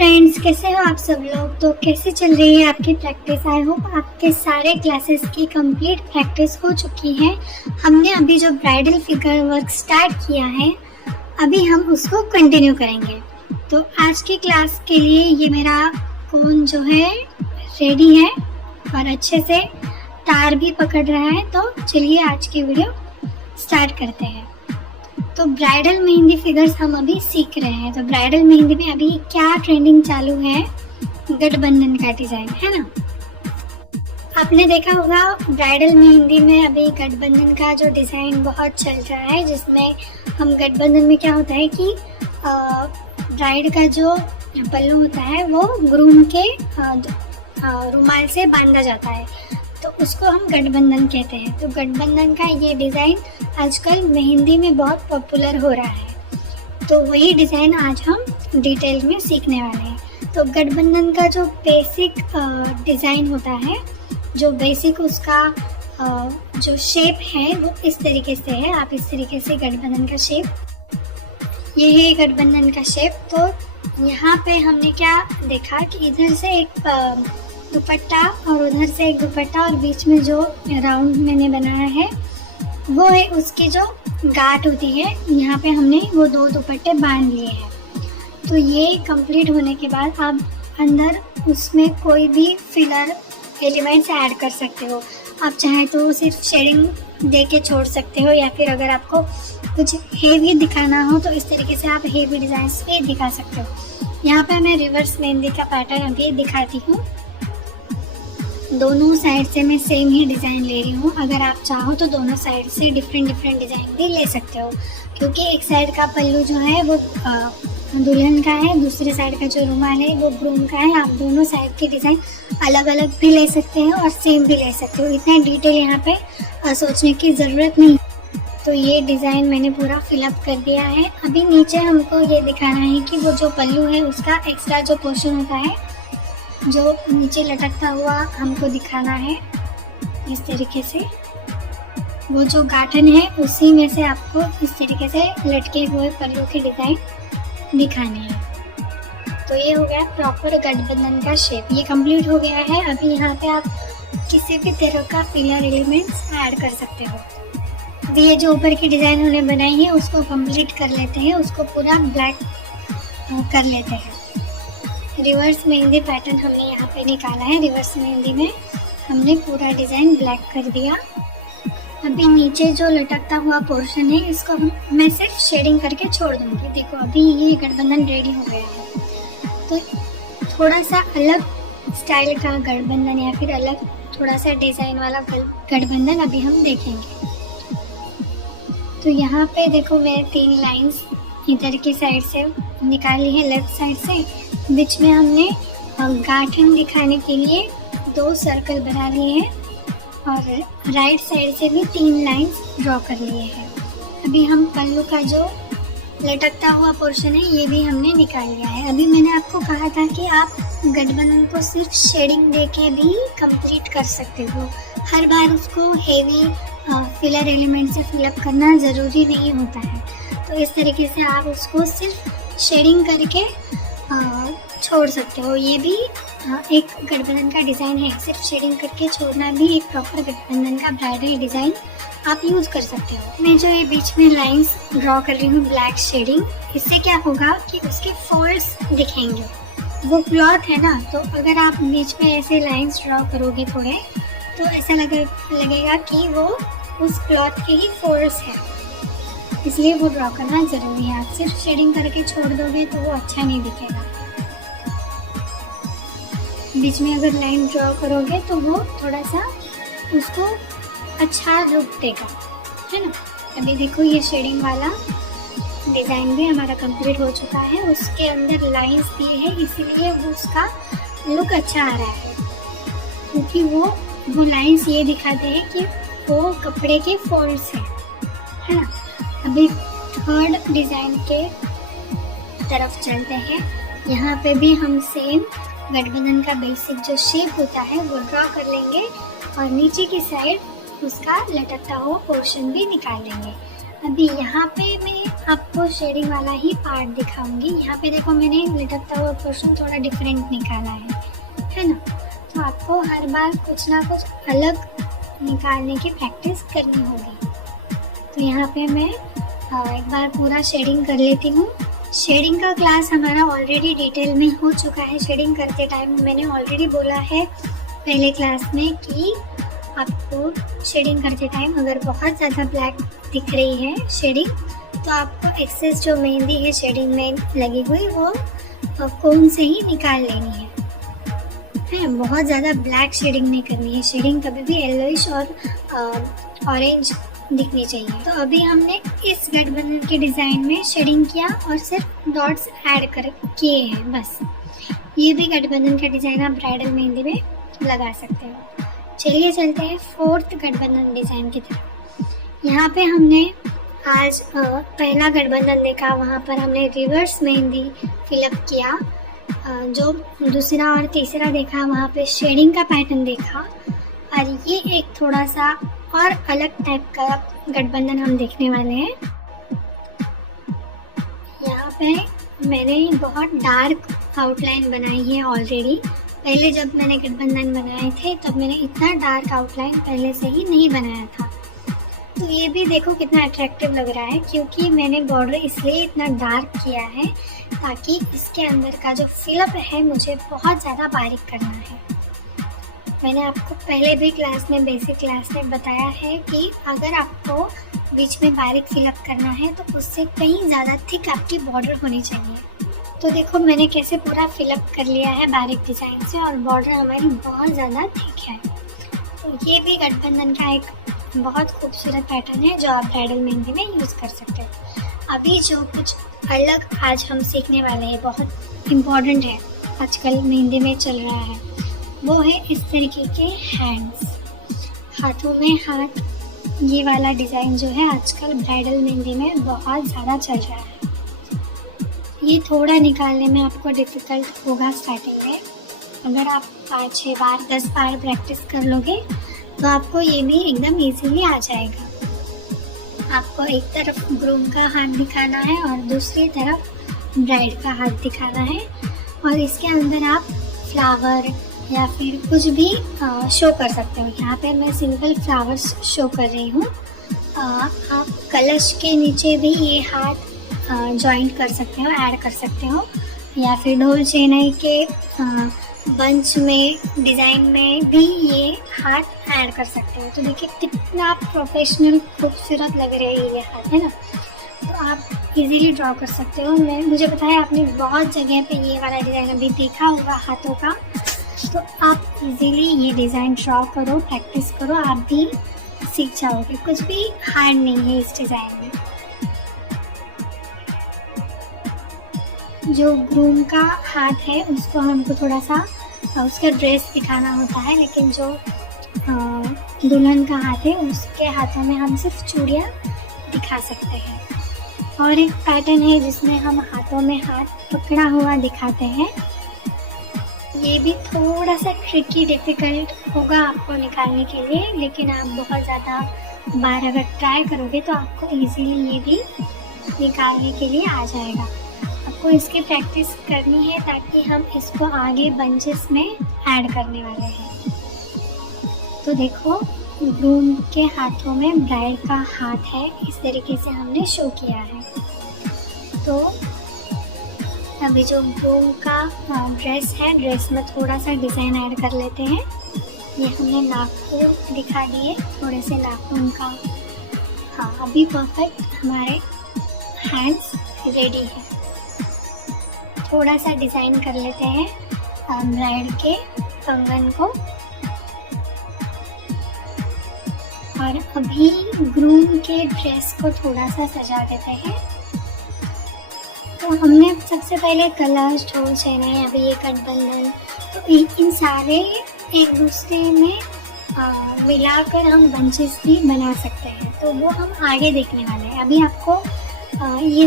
Friends, कैसे हो आप सब लोग। तो कैसे चल रही है आपकी प्रैक्टिस। आई होप आपके सारे क्लासेस की कंप्लीट प्रैक्टिस हो चुकी है। हमने अभी जो ब्राइडल फिगर वर्क स्टार्ट किया है, अभी हम उसको कंटिन्यू करेंगे। तो आज की क्लास के लिए ये मेरा कोन जो है रेडी है और अच्छे से तार भी पकड़ रहा है। तो चलिए आज की वीडियो स्टार्ट करते हैं। तो ब्राइडल मेहंदी फिगर्स हम अभी सीख रहे हैं। तो ब्राइडल मेहंदी में अभी क्या ट्रेंडिंग चालू है, गठबंधन का डिजाइन है ना। आपने देखा होगा ब्राइडल मेहंदी में अभी गठबंधन का जो डिजाइन बहुत चल रहा है, जिसमें हम गठबंधन में क्या होता है कि ब्राइड का जो पल्लू होता है वो ग्रूम के रुमाल से बांधा जाता है, तो उसको हम गठबंधन कहते हैं। तो गठबंधन का ये डिज़ाइन आजकल मेहंदी में बहुत पॉपुलर हो रहा है। तो वही डिज़ाइन आज हम डिटेल में सीखने वाले हैं। तो गठबंधन का जो बेसिक डिज़ाइन होता है, जो बेसिक उसका जो शेप है वो इस तरीके से है। आप इस तरीके से गठबंधन का शेप, ये है गठबंधन का शेप। तो यहाँ पे हमने क्या देखा कि इधर से एक दुपट्टा और उधर से एक दुपट्टा और बीच में जो राउंड मैंने बनाया है वो है उसकी जो गांठ होती है। यहाँ पे हमने वो दो दुपट्टे बांध लिए हैं। तो ये कंप्लीट होने के बाद आप अंदर उसमें कोई भी फिलर एलिमेंट्स ऐड कर सकते हो। आप चाहे तो सिर्फ शेडिंग दे के छोड़ सकते हो, या फिर अगर आपको कुछ हेवी दिखाना हो तो इस तरीके से आप हेवी डिज़ाइंस भी दिखा सकते हो। यहाँ पे मैं रिवर्स मेहंदी का पैटर्न अभी दिखाती हूँ। दोनों साइड से मैं सेम ही डिज़ाइन ले रही हूँ। अगर आप चाहो तो दोनों साइड से डिफरेंट डिज़ाइन भी ले सकते हो, क्योंकि एक साइड का पल्लू जो है वो दुल्हन का है, दूसरे साइड का जो रुमाल है वो ग्रूम का है। आप दोनों साइड के डिज़ाइन अलग अलग भी ले सकते हो और सेम भी ले सकते हो। इतना डिटेल यहाँ पे सोचने की ज़रूरत नहीं। तो ये डिज़ाइन मैंने पूरा फिलअप कर दिया है। अभी नीचे हमको ये दिखाना है कि वो जो पल्लू है उसका एक्स्ट्रा जो पोर्शन होता है, जो नीचे लटकता हुआ हमको दिखाना है। इस तरीके से वो जो गाठन है उसी में से आपको इस तरीके से लटके हुए पल्लू के डिज़ाइन दिखाने हैं। तो ये हो गया प्रॉपर गठबंधन का शेप, ये कंप्लीट हो गया है। अभी यहाँ पे आप किसी भी तरह का फिलर एलिमेंट्स ऐड कर सकते हो। अभी ये जो ऊपर की डिज़ाइन हमने बनाई है उसको कंप्लीट कर लेते हैं, उसको पूरा ब्लैक कर लेते हैं। रिवर्स मेहंदी पैटर्न हमने यहाँ पे निकाला है। रिवर्स मेहंदी में हमने पूरा डिज़ाइन ब्लैक कर दिया। अभी नीचे जो लटकता हुआ पोर्शन है इसको मैं सिर्फ शेडिंग करके छोड़ दूँगी। देखो अभी ये गठबंधन रेडी हो गया है। तो थोड़ा सा अलग स्टाइल का गठबंधन या फिर अलग थोड़ा सा डिज़ाइन वाला गठबंधन अभी हम देखेंगे। तो यहाँ पे देखो मैं 3 लाइंस इधर की साइड से निकाली है, लेफ्ट साइड से। बीच में हमने गाठन दिखाने के लिए 2 सर्कल बना लिए हैं और राइट साइड से भी 3 लाइंस ड्रॉ कर लिए हैं। अभी हम पल्लू का जो लटकता हुआ पोर्शन है ये भी हमने निकाल लिया है। अभी मैंने आपको कहा था कि आप गठबंधन को सिर्फ शेडिंग दे के भी कंप्लीट कर सकते हो। हर बार उसको हेवी फिलर एलिमेंट से फिलअप करना ज़रूरी नहीं होता है। तो इस तरीके से आप उसको सिर्फ शेडिंग करके छोड़ सकते हो। ये भी एक गठबंधन का डिज़ाइन है। सिर्फ शेडिंग करके छोड़ना भी एक प्रॉपर गठबंधन का ब्राइडल डिज़ाइन आप यूज़ कर सकते हो। मैं जो ये बीच में लाइंस ड्रॉ कर रही हूँ ब्लैक शेडिंग, इससे क्या होगा कि उसके फोल्ड्स दिखेंगे। वो क्लॉथ है ना, तो अगर आप बीच में ऐसे लाइंस ड्रॉ करोगे थोड़े, तो ऐसा लगेगा कि वो उस क्लॉथ के ही फोल्ड्स है, इसलिए वो ड्रॉ करना ज़रूरी है। आप सिर्फ शेडिंग करके छोड़ दोगे तो वो अच्छा नहीं दिखेगा। बीच में अगर लाइन ड्रॉ करोगे तो वो थोड़ा सा उसको अच्छा लुक देगा, है ना। अभी देखो ये शेडिंग वाला डिज़ाइन भी हमारा कंप्लीट हो चुका है। उसके अंदर लाइंस दिए हैं, इसीलिए वो उसका लुक अच्छा आ रहा है, क्योंकि वो लाइंस ये दिखाते हैं कि वो कपड़े के फोल्ड्स हैं, है ना। अभी थर्ड डिज़ाइन के तरफ चलते हैं। यहाँ पे भी हम सेम गठबंधन का बेसिक जो शेप होता है वो ड्रॉ कर लेंगे और नीचे की साइड उसका लटकता हुआ पोर्शन भी निकाल लेंगे। अभी यहाँ पे मैं आपको शेडिंग वाला ही पार्ट दिखाऊंगी। यहाँ पे देखो मैंने लटकता हुआ पोर्शन थोड़ा डिफरेंट निकाला है ना। तो आपको हर बार कुछ ना कुछ अलग निकालने की प्रैक्टिस करनी होगी। तो यहाँ पे मैं एक बार पूरा शेडिंग कर लेती हूँ। शेडिंग का क्लास हमारा ऑलरेडी डिटेल में हो चुका है। शेडिंग करते टाइम मैंने ऑलरेडी बोला है पहले क्लास में कि आपको शेडिंग करते टाइम अगर बहुत ज़्यादा ब्लैक दिख रही है शेडिंग, तो आपको एक्सेस जो मेहंदी है शेडिंग में लगी हुई वो कोन से ही निकाल लेनी है। बहुत ज़्यादा ब्लैक शेडिंग नहीं करनी है। शेडिंग कभी भी येलोइश और ऑरेंज दिखनी चाहिए। तो अभी हमने इस गठबंधन के डिज़ाइन में शेडिंग किया और सिर्फ डॉट्स ऐड कर किए हैं बस। ये भी गठबंधन का डिज़ाइन आप ब्राइडल मेहंदी में लगा सकते हो। चलिए चलते हैं फोर्थ गठबंधन डिज़ाइन की तरफ। यहाँ पे हमने आज पहला गठबंधन देखा, वहाँ पर हमने रिवर्स मेहंदी फिलअप किया। जो दूसरा और तीसरा देखा वहाँ पे शेडिंग का पैटर्न देखा। और ये एक थोड़ा सा और अलग टाइप का गठबंधन हम देखने वाले हैं। यहाँ पे मैंने बहुत डार्क आउटलाइन बनाई है ऑलरेडी। पहले जब मैंने गठबंधन बनाए थे तब मैंने इतना डार्क आउटलाइन पहले से ही नहीं बनाया था। तो ये भी देखो कितना अट्रैक्टिव लग रहा है, क्योंकि मैंने बॉर्डर इसलिए इतना डार्क किया है ताकि इसके अंदर का जो फिलअप है मुझे बहुत ज़्यादा बारीक करना है। मैंने आपको पहले भी क्लास में बेसिक क्लास में बताया है कि अगर आपको बीच में बारीक फिलअप करना है तो उससे कहीं ज़्यादा थिक आपकी बॉर्डर होनी चाहिए। तो देखो मैंने कैसे पूरा फिलअप कर लिया है बारीक डिज़ाइन से और बॉर्डर हमारी बहुत ज़्यादा थिक है। तो ये भी गठबंधन का एक बहुत खूबसूरत पैटर्न है जो आप ब्राइडल मेहंदी में यूज़ कर सकते हो। अभी जो कुछ अलग आज हम सीखने वाले हैं, बहुत इम्पॉर्टेंट है, आजकल मेहंदी में चल रहा है, वो है इस तरीके के हैंड्स, हाथों में हाथ। ये वाला डिज़ाइन जो है आजकल ब्राइडल मेहंदी में बहुत ज़्यादा चल रहा है। ये थोड़ा निकालने में आपको डिफ़िकल्ट होगा स्टार्टिंग में। अगर आप 5-6 बार 10 बार प्रैक्टिस कर लोगे तो आपको ये भी एकदम इजीली आ जाएगा। आपको एक तरफ ग्रूम का हाथ दिखाना है और दूसरी तरफ ब्राइड का हाथ दिखाना है, और इसके अंदर आप फ्लावर या फिर कुछ भी शो कर सकते हो। यहाँ पे मैं सिंपल फ्लावर्स शो कर रही हूँ। आप कलश के नीचे भी ये हाथ जॉइंट कर सकते हो, ऐड कर सकते हो, या फिर ढोल चेनाई के बंच में डिज़ाइन में भी ये हाथ ऐड कर सकते हो। तो देखिए कितना प्रोफेशनल खूबसूरत लग रहे हैं ये हाथ, है ना। तो आप इजीली ड्रॉ कर सकते हो। मुझे पता है आपने बहुत जगह पे ये वाला डिज़ाइन अभी देखा होगा हाथों का, तो आप इजीली ये डिज़ाइन ड्रॉ करो, प्रैक्टिस करो, आप भी सीख जाओगे। कुछ भी हार्ड नहीं है इस डिज़ाइन में। जो ग्रूम का हाथ है उसको हमको थोड़ा सा उसका ड्रेस दिखाना होता है, लेकिन जो दुल्हन का हाथ है उसके हाथों में हम सिर्फ चूड़ियाँ दिखा सकते हैं। और एक पैटर्न है जिसमें हम हाथों में हाथ पकड़ा हुआ दिखाते हैं। ये भी थोड़ा सा ट्रिकी डिफ़िकल्ट होगा आपको निकालने के लिए, लेकिन आप बहुत ज़्यादा बार अगर ट्राई करोगे तो आपको इजीली ये भी निकालने के लिए आ जाएगा। आपको इसकी प्रैक्टिस करनी है ताकि हम इसको आगे बंचेस में ऐड करने वाले हैं। तो देखो ग्रूम के हाथों में ब्राइड का हाथ है, इस तरीके से हमने शो किया है। तो अभी जो ग्रूम का ड्रेस है, ड्रेस में थोड़ा सा डिज़ाइन ऐड कर लेते हैं। ये हमने नाखून दिखा दिए, थोड़े से नाखून का। हाँ, अभी परफेक्ट हमारे हैंड्स रेडी है। थोड़ा सा डिज़ाइन कर लेते हैं ब्राइड के कंगन को, और अभी ग्रूम के ड्रेस को थोड़ा सा सजा देते हैं। तो हमने सबसे पहले कलश, ढोल चेनाई, अभी ये गठबंधन, तो इन सारे एक दूसरे में मिलाकर हम बंचेस भी बना सकते हैं। तो वो हम आगे देखने वाले हैं। अभी आपको ये